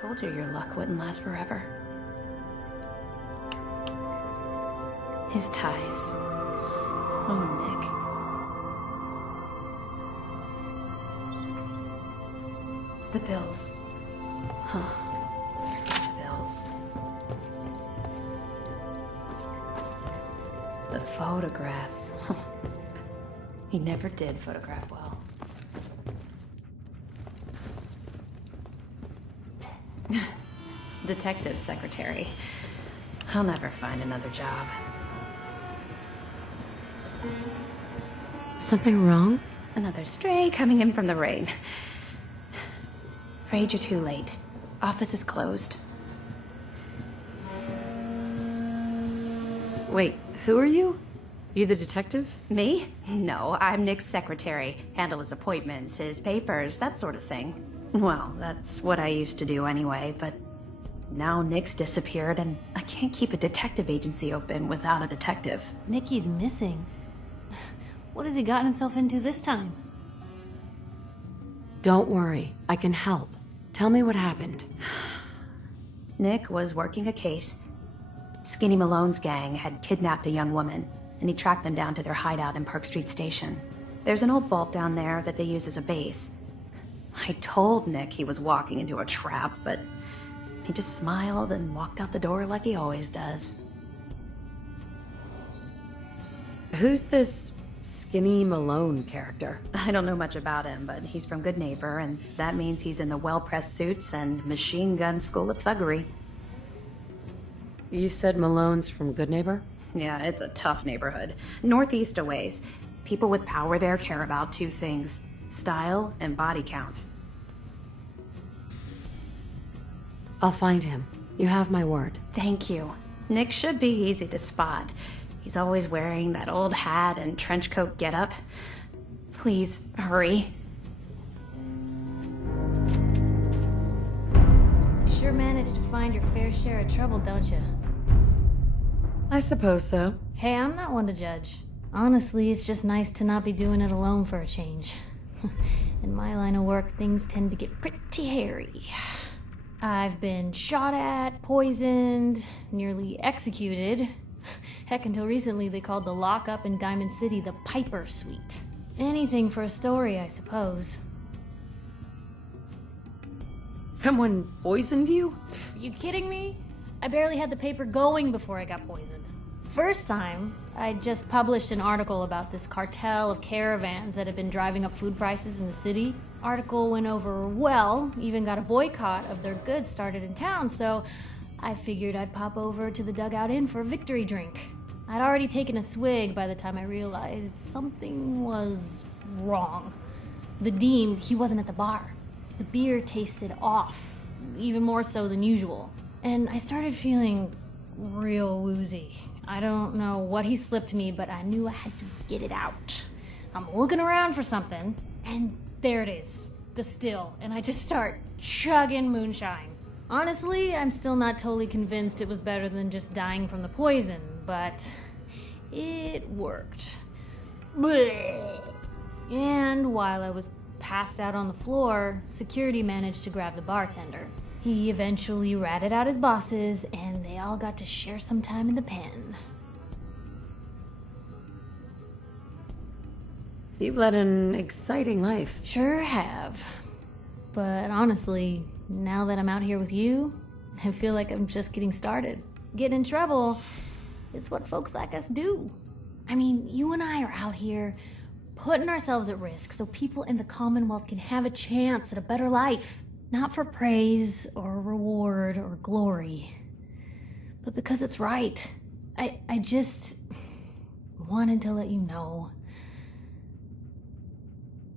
Told you your luck wouldn't last forever. His ties. Oh, Nick. The bills. Huh. The bills. The photographs. He never did photograph well. Detective secretary. I'll never find another job. Something wrong? Another stray coming in from the rain. Afraid you're too late. Office is closed. Wait, who are you? You the detective? Me? No, I'm Nick's secretary. Handle his appointments, his papers, that sort of thing. Well, that's what I used to do anyway, but now Nick's disappeared and I can't keep a detective agency open without a detective. Nikki's missing. What has he gotten himself into this time? Don't worry, I can help. Tell me what happened. Nick was working a case. Skinny Malone's gang had kidnapped a young woman, and he tracked them down to their hideout in Park Street Station. There's an old vault down there that they use as a base. I told Nick he was walking into a trap, but he just smiled and walked out the door like he always does. Who's this Skinny Malone character? I don't know much about him, but he's from Good Neighbor, and that means he's in the well-pressed suits and machine gun school of thuggery. You said Malone's from Good Neighbor? Yeah, it's a tough neighborhood. Northeast a ways. People with power there care about two things: style and body count. I'll find him. You have my word. Thank you. Nick should be easy to spot. He's always wearing that old hat and trench coat getup. Please, hurry. You sure managed to find your fair share of trouble, don't you? I suppose so. Hey, I'm not one to judge. Honestly, it's just nice to not be doing it alone for a change. In my line of work, things tend to get pretty hairy. I've been shot at, poisoned, nearly executed. Heck, until recently they called the lockup in Diamond City the Piper Suite. Anything for a story, I suppose. Someone poisoned you? You kidding me? I barely had the paper going before I got poisoned. First time, I just published an article about this cartel of caravans that had been driving up food prices in the city. Article went over well, even got a boycott of their goods started in town, so I figured I'd pop over to the Dugout Inn for a victory drink. I'd already taken a swig by the time I realized something was wrong. The Dean, he wasn't at the bar. The beer tasted off, even more so than usual. And I started feeling real woozy. I don't know what he slipped me, but I knew I had to get it out. I'm looking around for something, and there it is, the still, and I just start chugging moonshine. Honestly, I'm still not totally convinced it was better than just dying from the poison, but it worked. Blech. And while I was passed out on the floor, security managed to grab the bartender. He eventually ratted out his bosses, and they all got to share some time in the pen. You've led an exciting life. Sure have. But honestly, now that I'm out here with you, I feel like I'm just getting started. Getting in trouble is what folks like us do. I mean, you and I are out here putting ourselves at risk so people in the Commonwealth can have a chance at a better life. Not for praise or reward or glory, but because it's right. I just wanted to let you know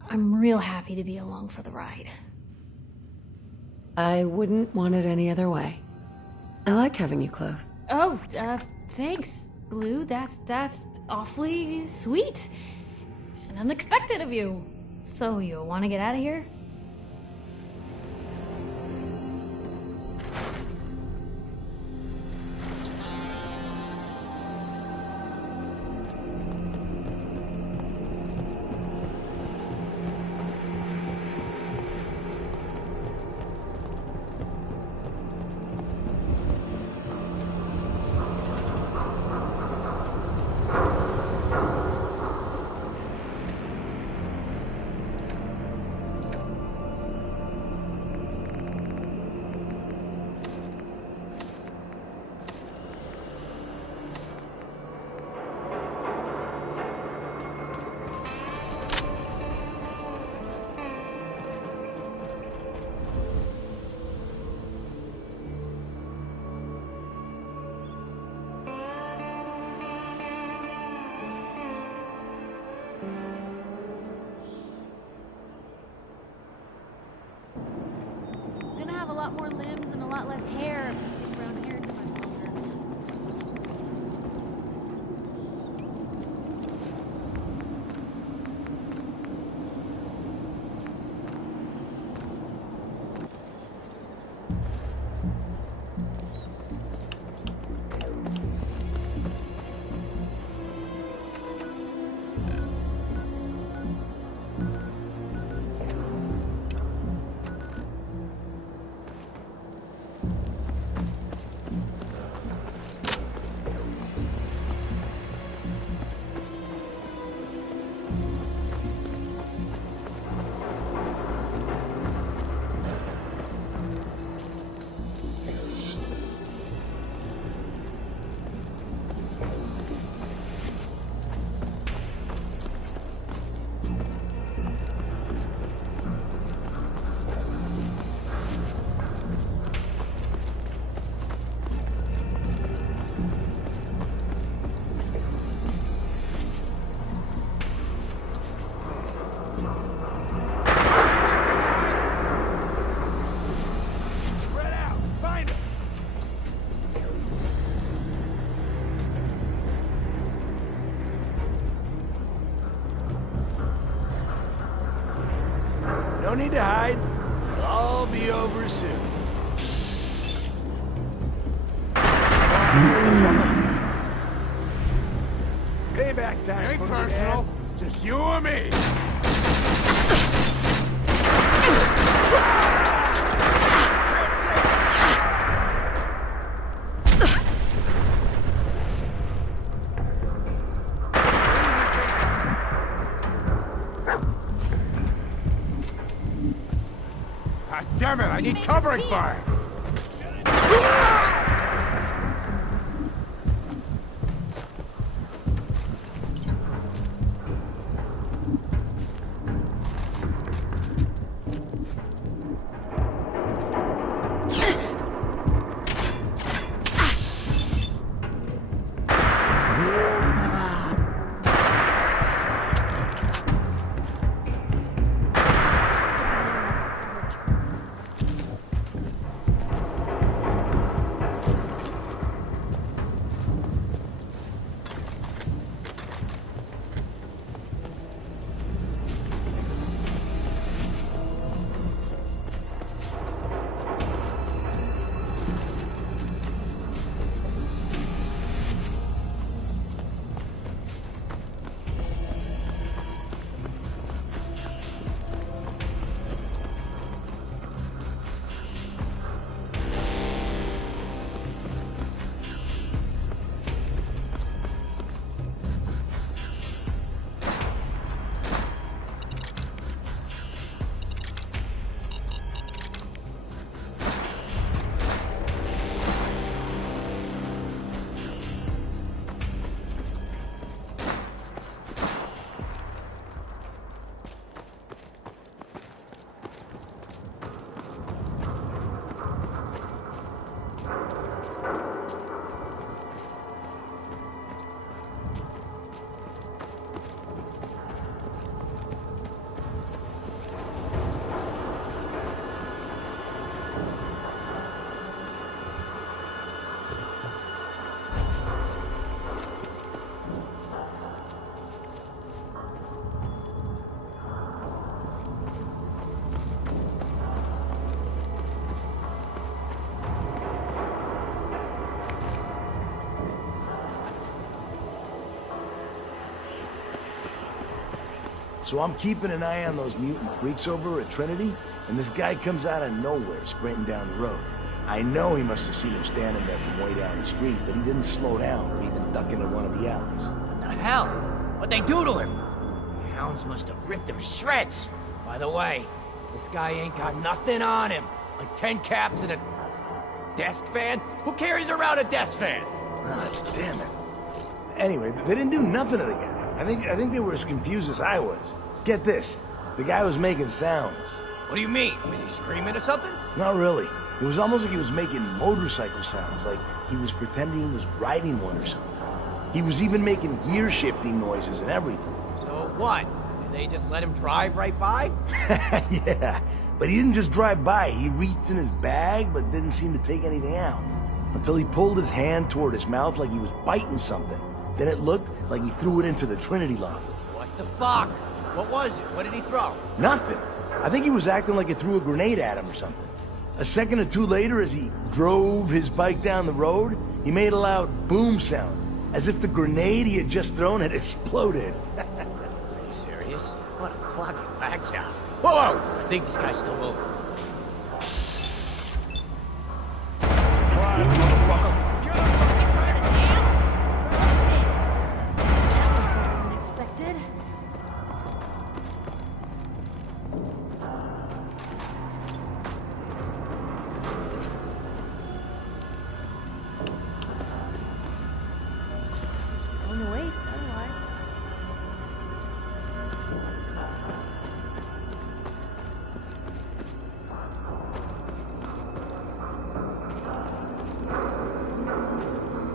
I'm real happy to be along for the ride. I wouldn't want it any other way. I like having you close. Oh, thanks, Blue. That's awfully sweet and unexpected of you. So you want to get out of here? a lot more limbs and a lot less hair if you stick around here too much longer. No need to hide. It'll all be over soon. Payback time. Ain't personal. Just you or me. God damn it, I need covering fire! So I'm keeping an eye on those mutant freaks over at Trinity, and this guy comes out of nowhere sprinting down the road. I know he must have seen him standing there from way down the street, but he didn't slow down or even duck into one of the alleys. The hell? What'd they do to him? The hounds must have ripped him to shreds. By the way, this guy ain't got nothing on him. Like 10 caps and a desk fan? Who carries around a desk fan? Ah, damn it. Anyway, they didn't do nothing to the guy. I think they were as confused as I was. Get this. The guy was making sounds. What do you mean? Was he screaming or something? Not really. It was almost like he was making motorcycle sounds, like he was pretending he was riding one or something. He was even making gear shifting noises and everything. So what? Did they just let him drive right by? Yeah, But he didn't just drive by. He reached in his bag, but didn't seem to take anything out. Until he pulled his hand toward his mouth like he was biting something. Then it looked like he threw it into the Trinity locker. What the fuck? What was it? What did he throw? Nothing. I think he was acting like he threw a grenade at him or something. A second or two later, as he drove his bike down the road, he made a loud boom sound, as if the grenade he had just thrown had exploded. Are you serious? What a fucking whack job. Whoa, whoa! I think this guy's still moving. Unexpected. Going to waste otherwise.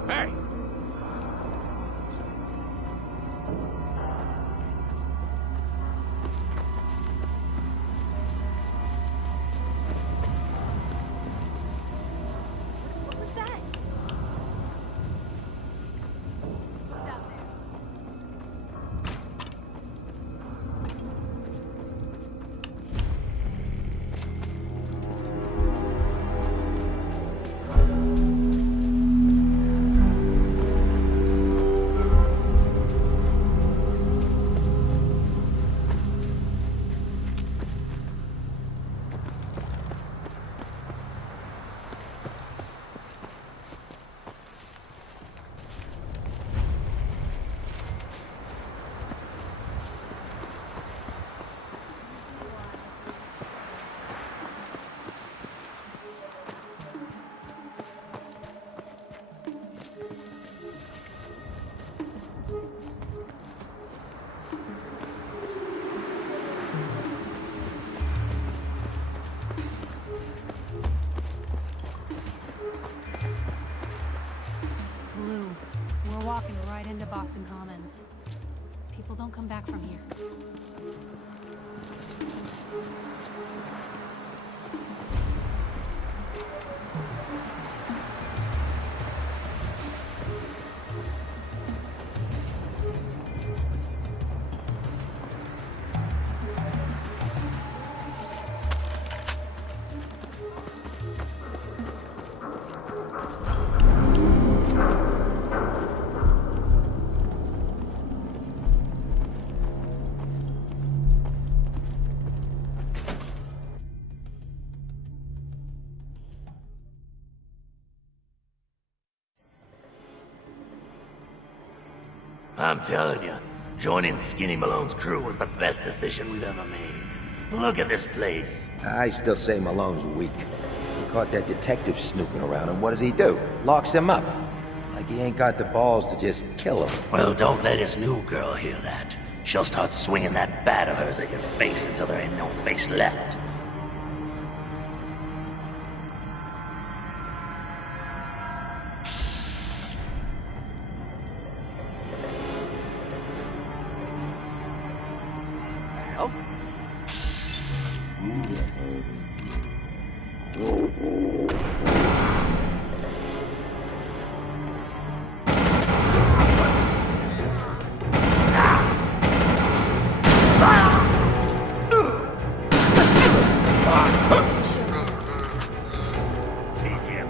Hey! What was that? Who's out there? Blue, we're walking right into Boston Commons. People don't come back from here. I'm telling you, joining Skinny Malone's crew was the best decision we've ever made. Look at this place. I still say Malone's weak. He caught that detective snooping around, and what does he do? Locks him up. Like he ain't got the balls to just kill him. Well, don't let his new girl hear that. She'll start swinging that bat of hers at your face until there ain't no face left. Help? She's here.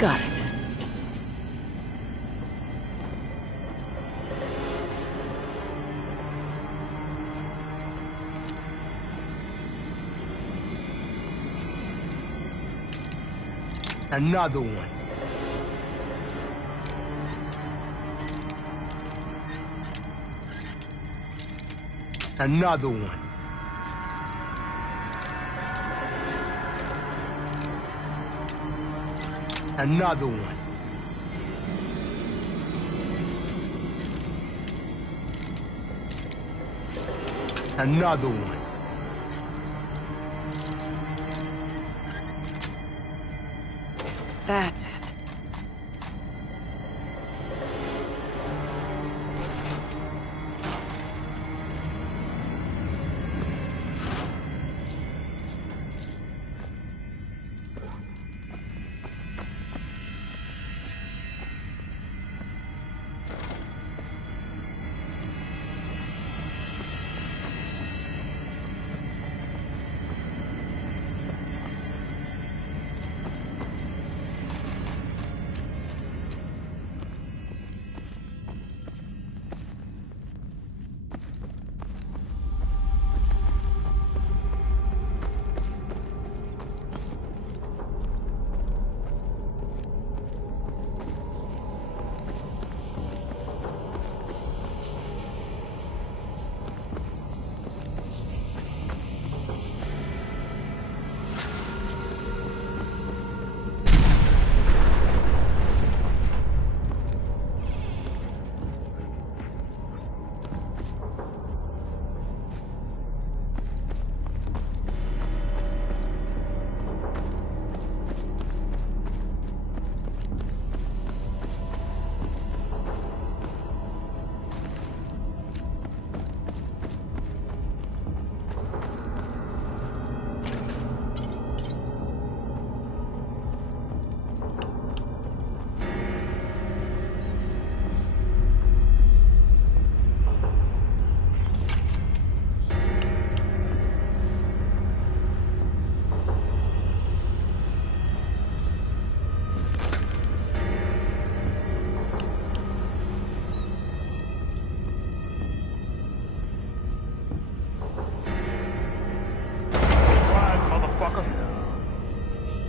Got it. Another one. Another one. Another one. Another one. That's it.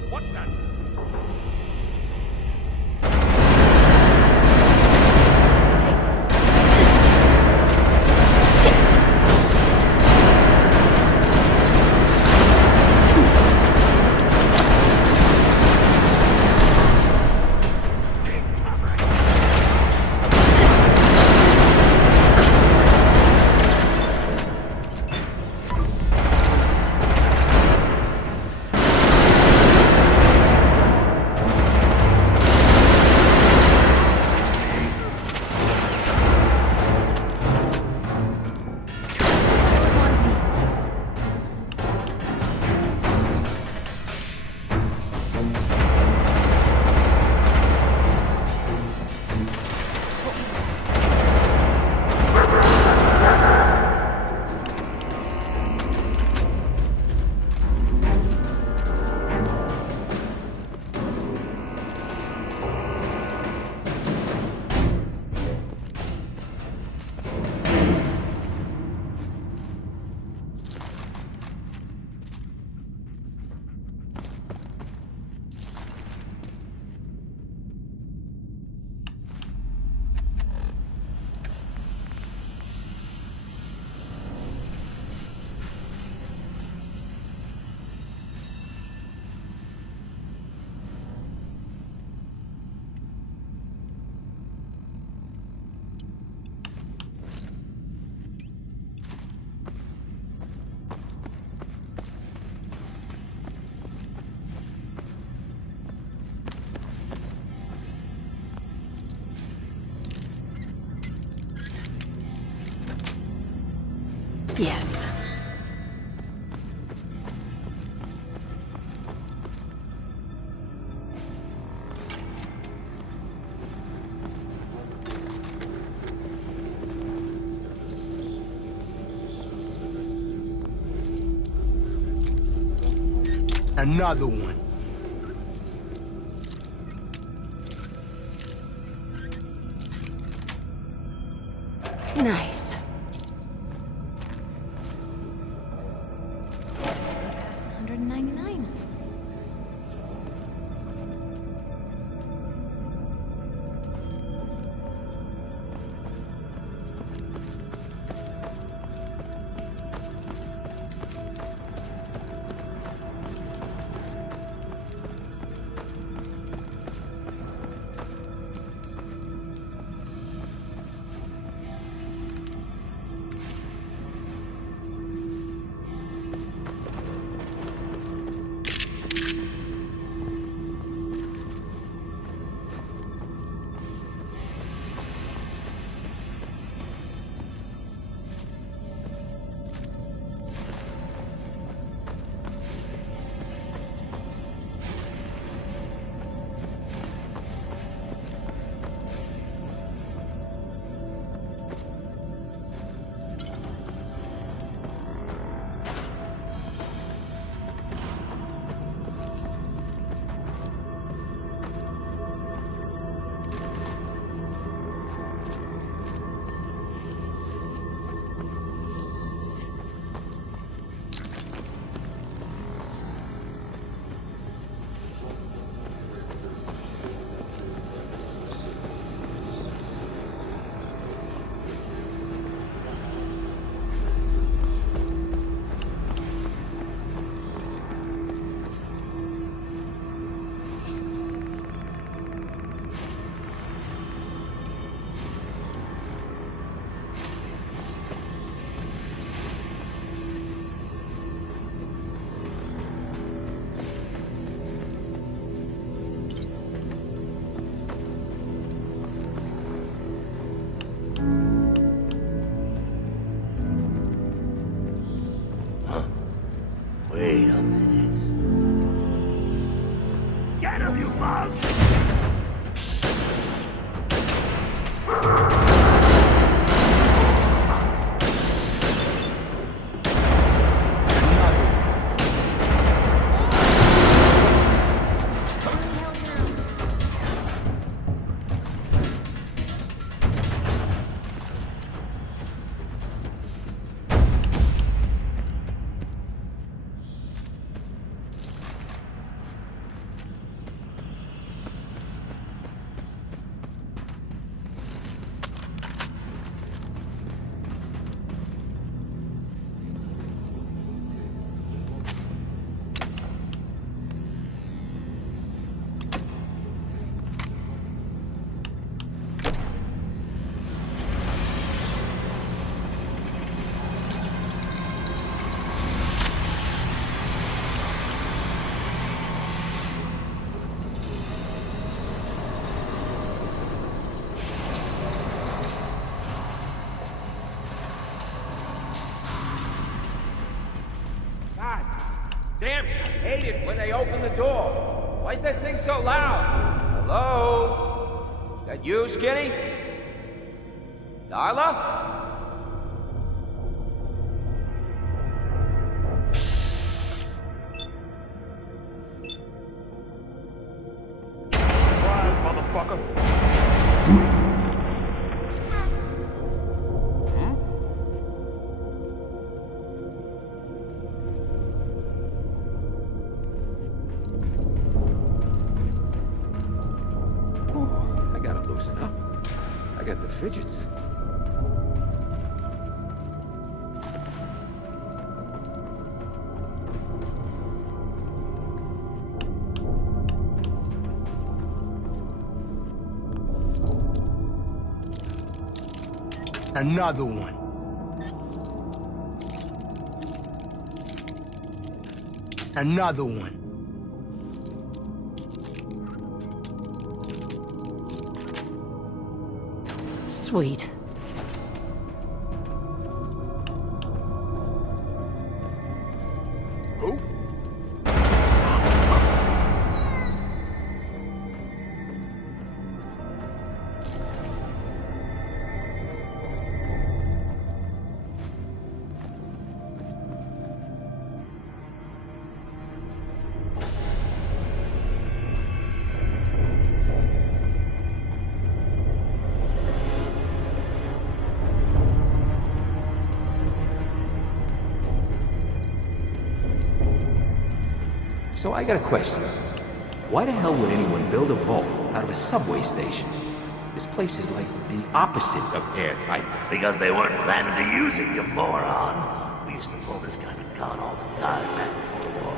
What the? Yes. Another one. Nice. Past 199. him, you mug! Damn it, I hate it when they open the door. Why is that thing so loud? Hello? That you, Skinny? Darla? Surprise, motherfucker! I gotta loosen up. I got the fidgets. Another one. Another one. Sweet. Who? So I got a question. Why the hell would anyone build a vault out of a subway station? This place is like the opposite of airtight. Because they weren't planning to use it, you moron. We used to pull this kind of con all the time back before the war.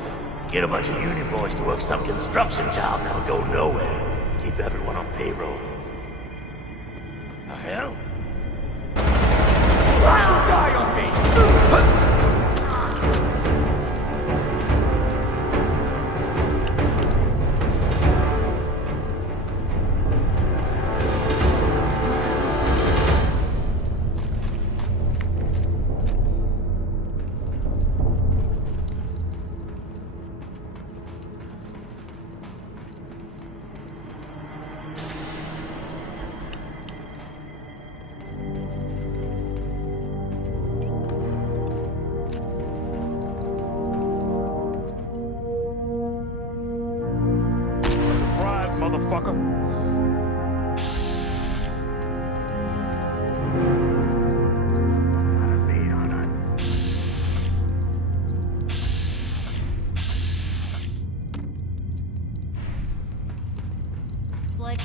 Get a bunch of union boys to work some construction job that would go nowhere. Keep everyone on payroll. The hell? Die on me! Surprise, motherfucker! It's like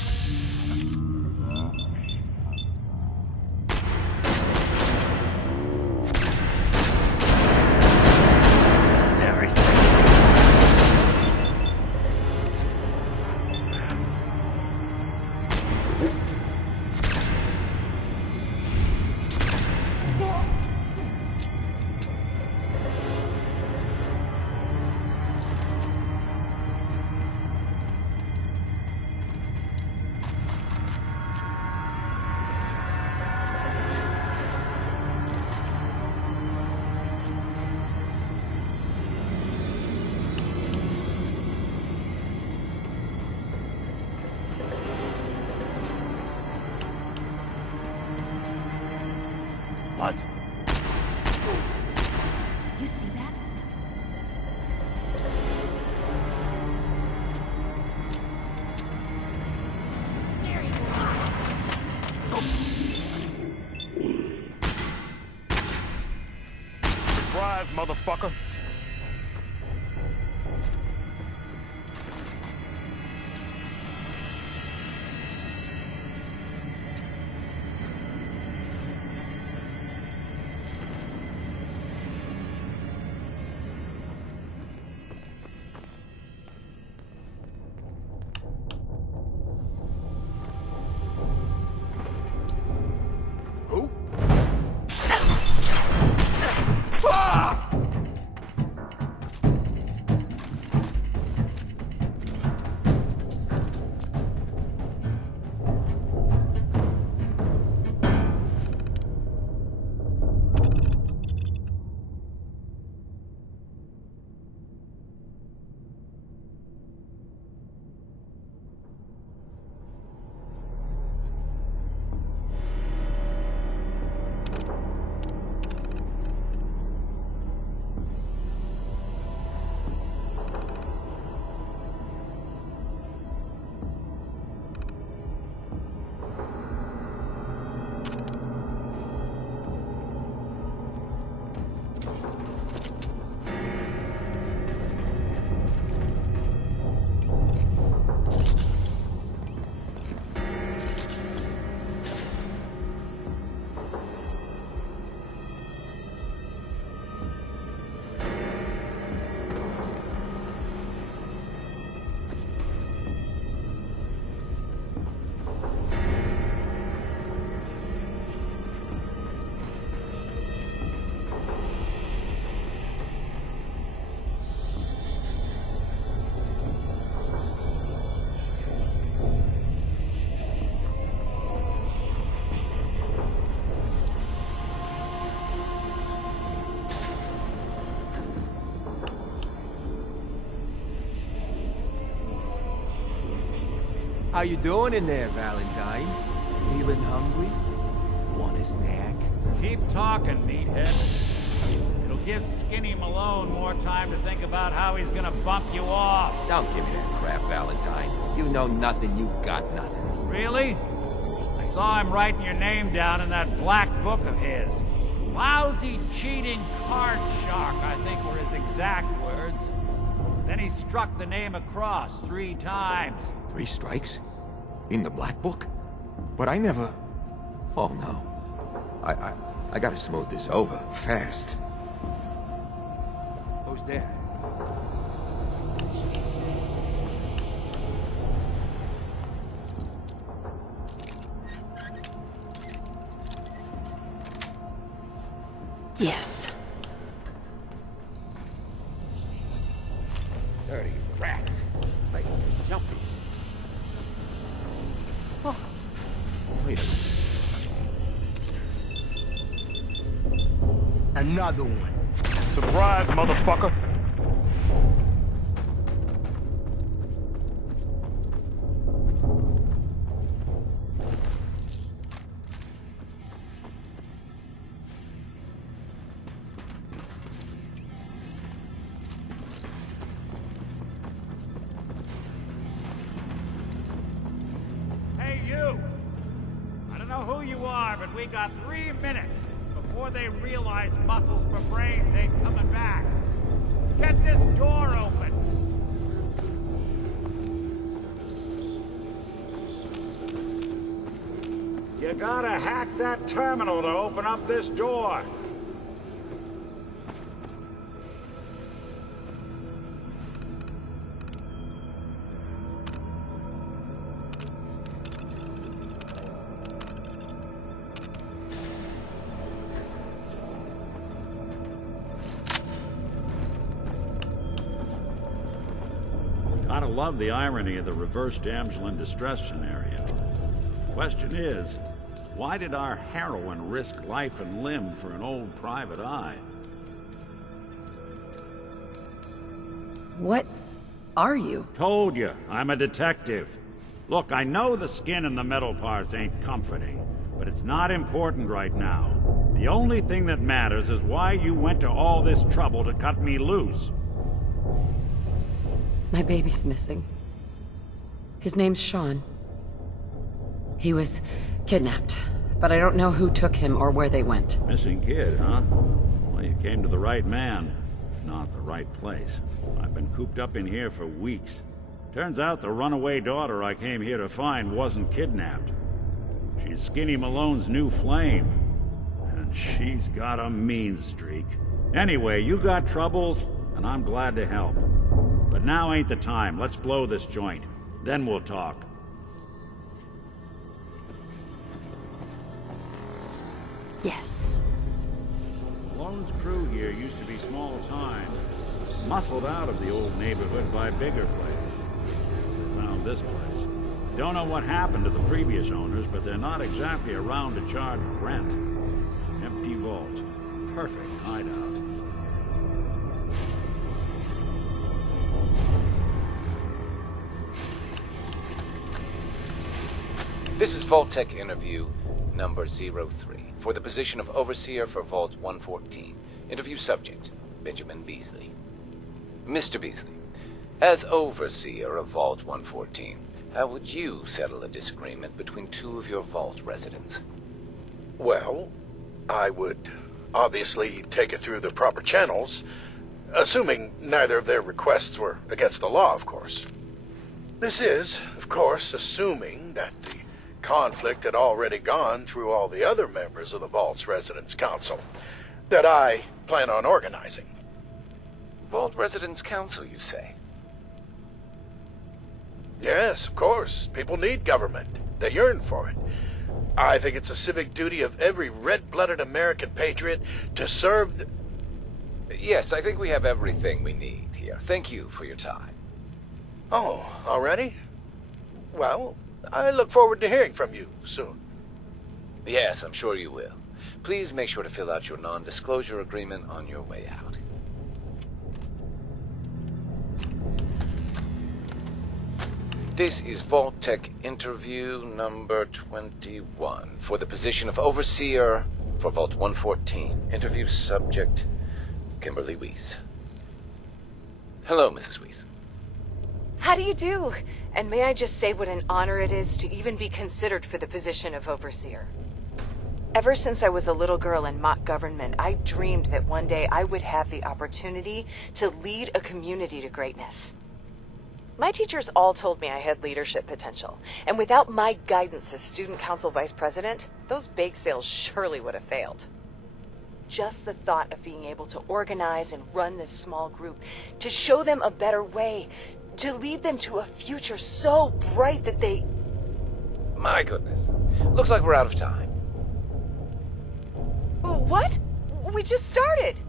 Every second. What? You see that? Surprise, motherfucker. Who? How you doing in there, Valentine? Feeling hungry? Want a snack? Keep talking, meathead. It'll give Skinny Malone more time to think about how he's gonna bump you off. Don't give me that crap, Valentine. You know nothing, you got nothing. Really? I saw him writing your name down in that black book of his. Lousy, cheating card shark, I think were his exact words. Then he struck the name across 3 times. 3 strikes? In the Black Book? But I never... Oh, no. I gotta smooth this over, fast. Who's there? Yes. Dirty rats. Like, jumpy. Oh. Wait a minute. Another one. Surprise, motherfucker. Hey, you! I don't know who you are, but we got 3 minutes before they realize muscles for brains ain't coming back. Get this door open! You gotta hack that terminal to open up this door. Gotta love the irony of the reverse damsel in distress scenario. Question is, why did our heroine risk life and limb for an old private eye? What are you? Told you, I'm a detective. Look, I know the skin and the metal parts ain't comforting, but it's not important right now. The The only thing that matters is why you went to all this trouble to cut me loose. My baby's missing. His name's Sean. He was kidnapped, but I don't know who took him or where they went. Missing kid, huh? Well, you came to the right man, if not the right place. I've been cooped up in here for weeks. Turns out the runaway daughter I came here to find wasn't kidnapped. She's Skinny Malone's new flame. And she's got a mean streak. Anyway, you got troubles, and I'm glad to help. But now ain't the time. Let's blow this joint. Then we'll talk. Yes. Malone's crew here used to be small time. Muscled out of the old neighborhood by bigger players. They found this place. Don't know what happened to the previous owners, but they're not exactly around to charge rent. Empty vault. Perfect hideout. This is Vault-Tec interview number 03 for the position of Overseer for Vault 114. Interview subject, Benjamin Beasley. Mr. Beasley, as Overseer of Vault 114, how would you settle a disagreement between two of your Vault residents? Well, I would obviously take it through the proper channels, assuming neither of their requests were against the law, of course. This is, of course, assuming that the conflict had already gone through all the other members of the Vault's Residence Council that I plan on organizing. Vault Residence Council, you say? Yes, of course. People need government. They yearn for it. I think it's a civic duty of every red-blooded American patriot to serve the... Yes, I think we have everything we need here. Thank you for your time. Oh, already? Well, I look forward to hearing from you soon. Yes, I'm sure you will. Please make sure to fill out your non-disclosure agreement on your way out. This is Vault-Tec interview number 21 for the position of Overseer for Vault 114. Interview subject, Kimberly Weiss. Hello, Mrs. Weiss. How do you do? And may I just say what an honor it is to even be considered for the position of Overseer. Ever since I was a little girl in mock government, I dreamed that one day I would have the opportunity to lead a community to greatness. My teachers all told me I had leadership potential, and without my guidance as student council vice president, those bake sales surely would have failed. Just the thought of being able to organize and run this small group, to show them a better way, to lead them to a future so bright that they... My goodness. Looks like we're out of time. What? We just started!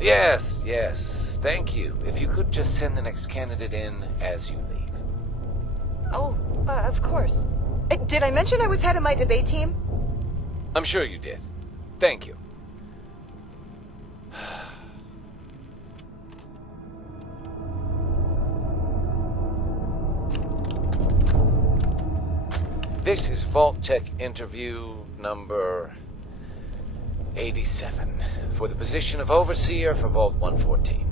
Yes, yes. Thank you. If you could just send the next candidate in as you leave. Oh, of course. Did I mention I was head of my debate team? I'm sure you did. Thank you. This is Vault-Tec interview number 87 for the position of Overseer for Vault 114.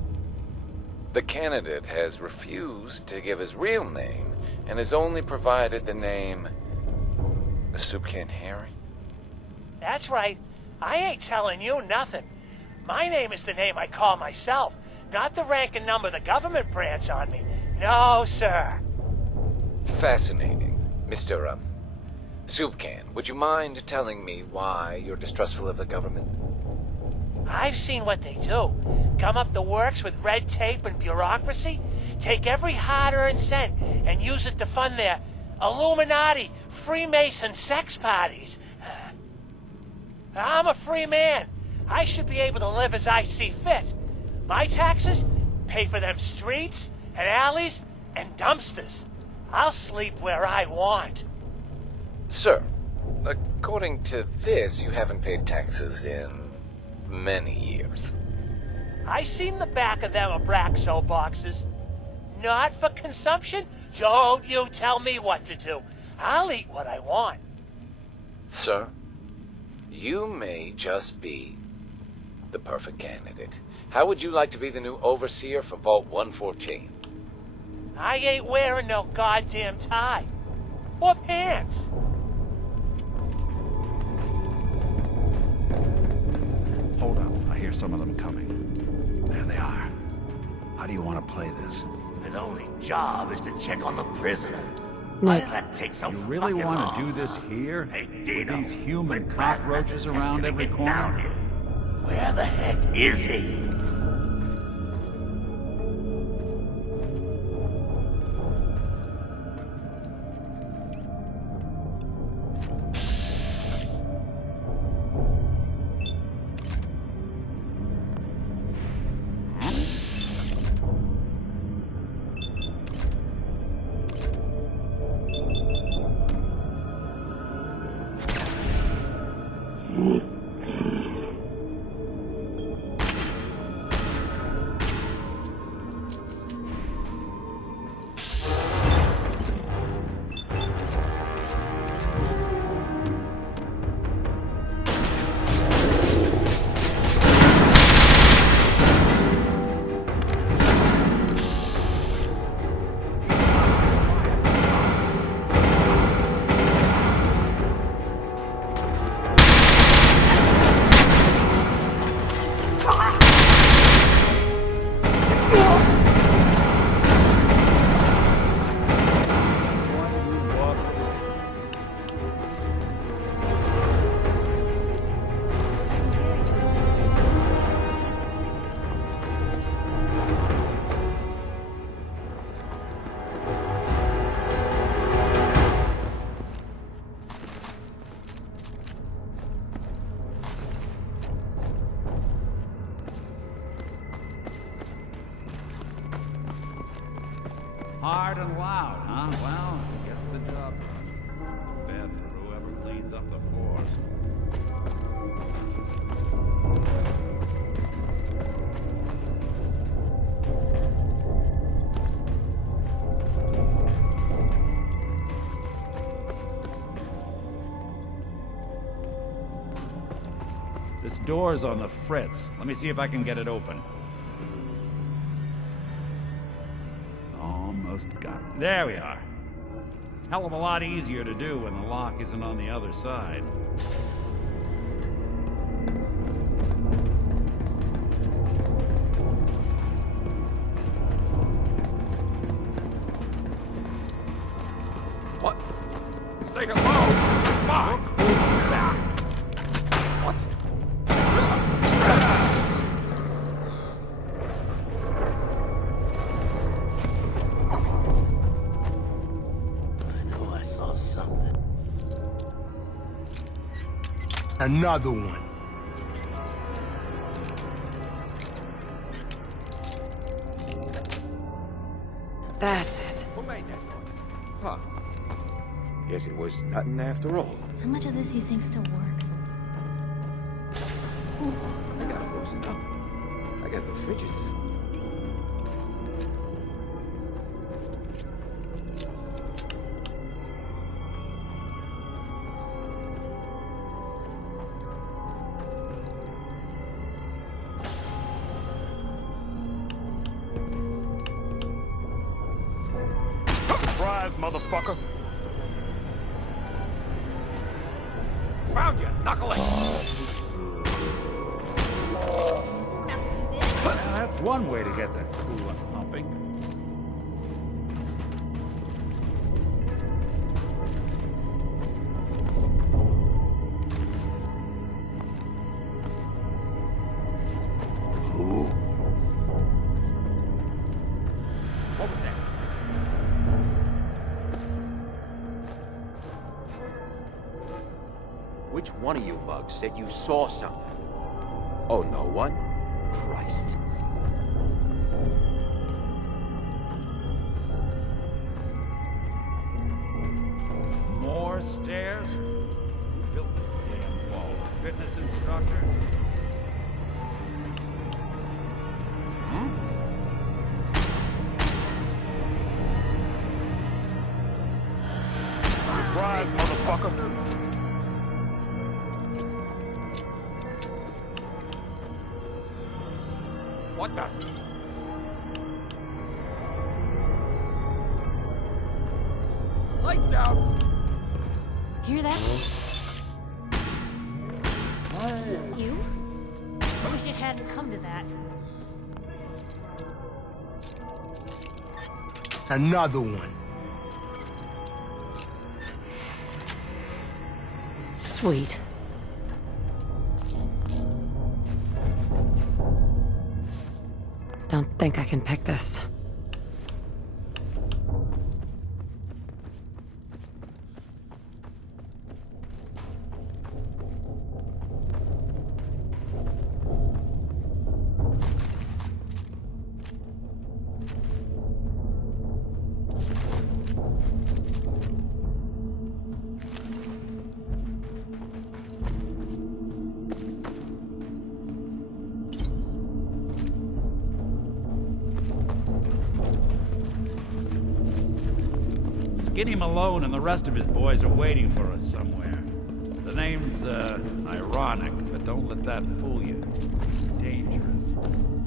The candidate has refused to give his real name and has only provided the name Soup Can Harry. That's right. I ain't telling you nothing. My name is the name I call myself, not the rank and number the government branch on me. No, sir. Fascinating. Mr. Soup Can, would you mind telling me why you're distrustful of the government? I've seen what they do. Come up the works with red tape and bureaucracy, take every hard-earned cent and use it to fund their Illuminati, Freemason sex parties. I'm a free man. I should be able to live as I see fit. My taxes pay for them streets and alleys and dumpsters. I'll sleep where I want. Sir, according to this, you haven't paid taxes in many years. I seen the back of them Abraxo boxes. Not for consumption? Don't you tell me what to do. I'll eat what I want. Sir, You may just be the perfect candidate. How would you like to be the new overseer for Vault 114? I ain't wearing no goddamn tie. Or pants. Hold up. I hear some of them coming. There they are. How do you want to play this? His only job is to check on the prisoner. Why Nick. does that take so You really fucking want to long? do this here? Hey, With Dino, these human quit cockroaches pretending around to every get corner? down here. Where the heck is he? Hard and loud, huh? Well, gets the job done. Bad for whoever cleans up the floors. This door's on the fritz. Let me see if I can get it open. Almost got it. There we are. Hell of a lot easier to do when the lock isn't on the other side. What? Say hello! Mark! What? I know I saw something. Another one. That's it. Who made that noise? Huh. Guess it was nothing after all. How much of this you think still works? I gotta loosen up. I got the fidgets. Surprise, motherfucker. Found you, knucklehead! That's one way to get that coolant pumping. Who? What was that? Which one of you mugs said you saw something? Oh, no one? Christ. More stairs? Who built this damn wall? A fitness instructor? Surprise, motherfucker. Lights out! Hear that? You? I wish it hadn't come to that. Another one. Sweet. Don't think I can pick this. Skinny Malone and the rest of his boys are waiting for us somewhere. The name's, ironic, but don't let that fool you. It's dangerous.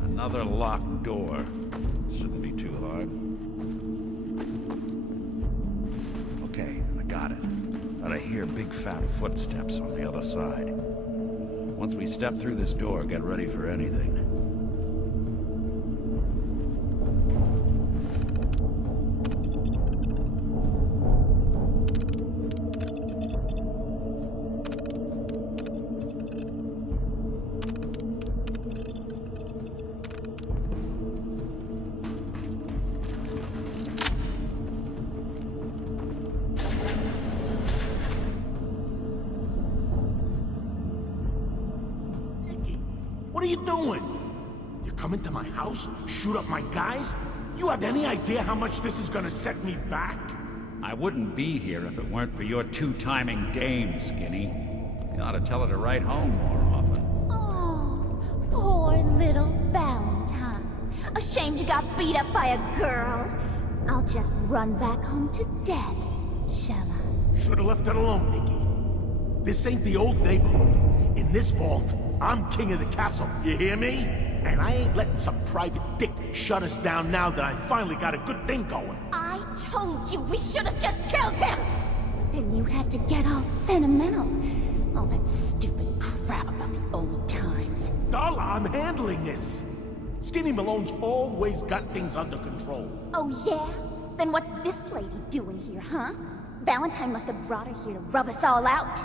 Another locked door. Shouldn't be too hard. Okay, I got it. But I hear big fat footsteps on the other side. Once we step through this door, get ready for anything. What are you doing? You come into my house, shoot up my guys? You have any idea how much this is gonna set me back? I wouldn't be here if it weren't for your two-timing dame, Skinny. You ought to tell her to write home more often. Oh, poor little Valentine. Ashamed you got beat up by a girl. I'll just run back home to Daddy, shall I? Should've left it alone, Nikki. This ain't the old neighborhood. In this vault, I'm king of the castle, you hear me? And I ain't letting some private dick shut us down now that I finally got a good thing going. I told you we should have just killed him! But then you had to get all sentimental. All that stupid crap about the old times. Darla, I'm handling this. Skinny Malone's always got things under control. Oh yeah? Then what's this lady doing here, huh? Valentine must have brought her here to rub us all out.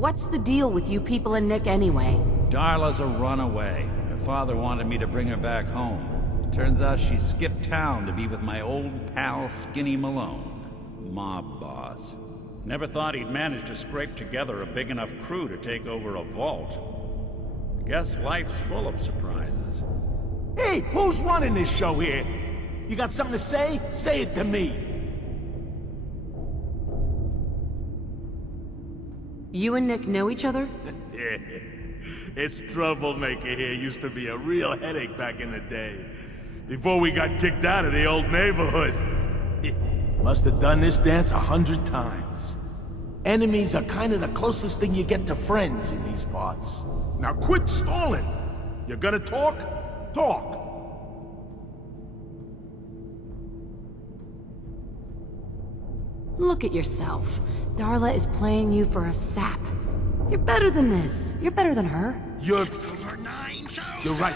What's the deal with you people and Nick anyway? Darla's a runaway. Her father wanted me to bring her back home. Turns out she skipped town to be with my old pal Skinny Malone, mob boss. Never thought he'd manage to scrape together a big enough crew to take over a vault. Guess life's full of surprises. Hey, who's running this show here? You got something to say? Say it to me. You and Nick know each other? Yeah. This troublemaker here used to be a real headache back in the day. Before we got kicked out of the old neighborhood. Must have done this dance 100 times. Enemies are kind of the closest thing you get to friends in these parts. Now quit stalling! You gonna talk? Talk! Look at yourself. Darla is playing you for a sap. You're better than this. You're better than her. You're right.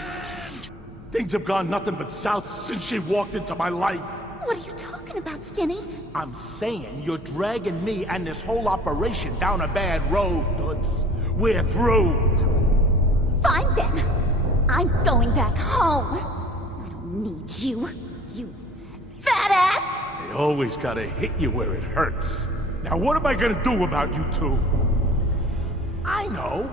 Things have gone nothing but south since she walked into my life. What are you talking about, Skinny? I'm saying you're dragging me and this whole operation down a bad road, Toots. We're through. Fine then. I'm going back home. I don't need you, you fat ass! They always gotta hit you where it hurts. Now what am I gonna do about you two? I know.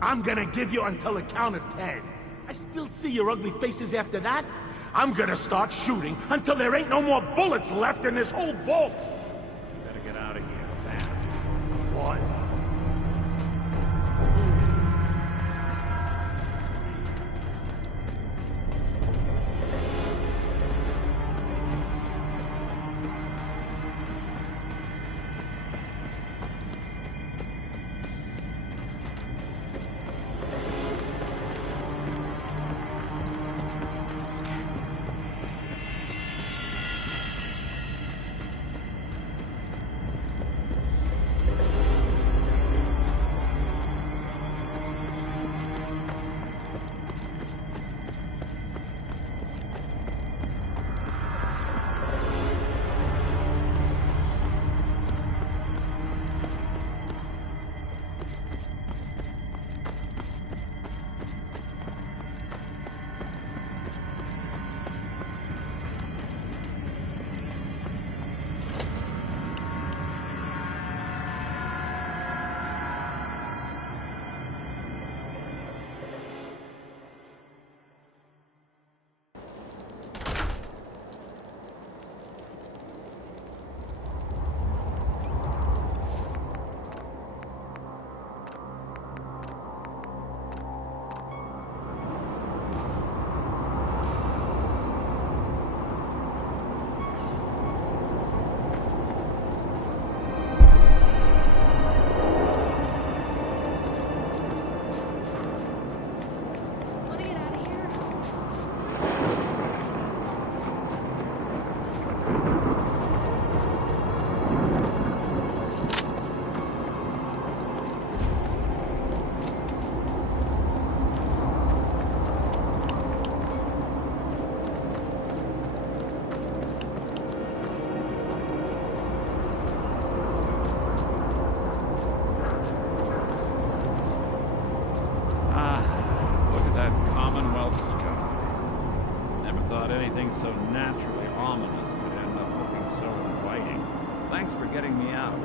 I'm gonna give you until the count of 10. I still see your ugly faces after that. I'm gonna start shooting until there ain't no more bullets left in this whole vault. Better get out of here fast. One. so naturally ominous could end up looking so inviting. Thanks for getting me out.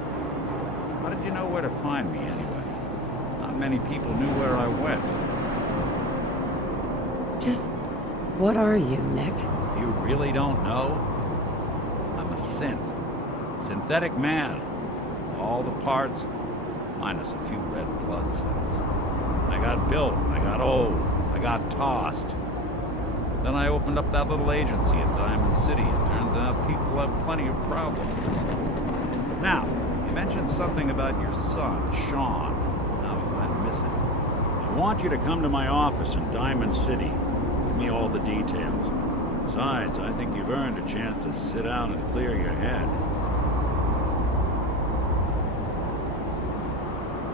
How did you know where to find me, anyway? Not many people knew where I went. Just... what are you, Nick? You really don't know? I'm a synth. Synthetic man. All the parts, minus a few red blood cells. I got built, I got old, I got tossed. Then I opened up that little agency in Diamond City. It turns out people have plenty of problems. Now, you mentioned something about your son, Sean. Now he went missing. I want you to come to my office in Diamond City. Give me all the details. Besides, I think you've earned a chance to sit down and clear your head.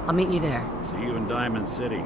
I'll meet you there. See you in Diamond City.